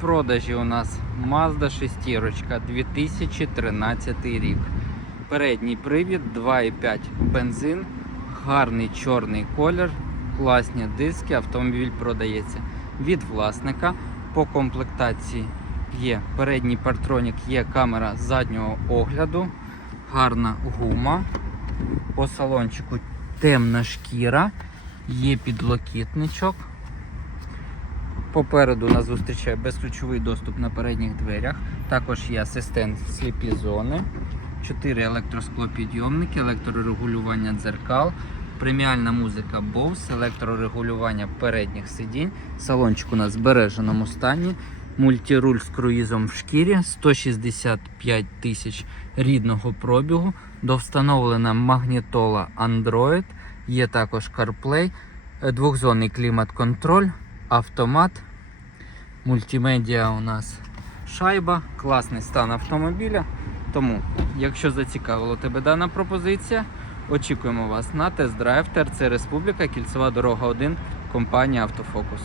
продажі у нас Mazda 6 2013 рік. Передній привід 2,5 бензин, гарний чорний колір, класні диски, автомобіль продається від власника. По комплектації є передній партронік, є камера заднього огляду, гарна гума. По салончику темна шкіра, є підлокітничок. Попереду нас зустрічає безключовий доступ на передніх дверях. Також є асистент сліпі зони, 4 електросклопідйомники, електрорегулювання дзеркал, преміальна музика Bose, електрорегулювання передніх сидінь. Салончик у нас в збереженому стані. Мультируль з круїзом в шкірі, 165 тисяч рідного пробігу, довстановлена магнітола Android, є також CarPlay, двохзонний клімат-контроль, автомат, мультимедіа у нас шайба, класний стан автомобіля. Тому, якщо зацікавила тебе дана пропозиція, очікуємо вас на тест-драйв ТРЦ Республіка, Кільцева дорога 1, компанія Автофокус.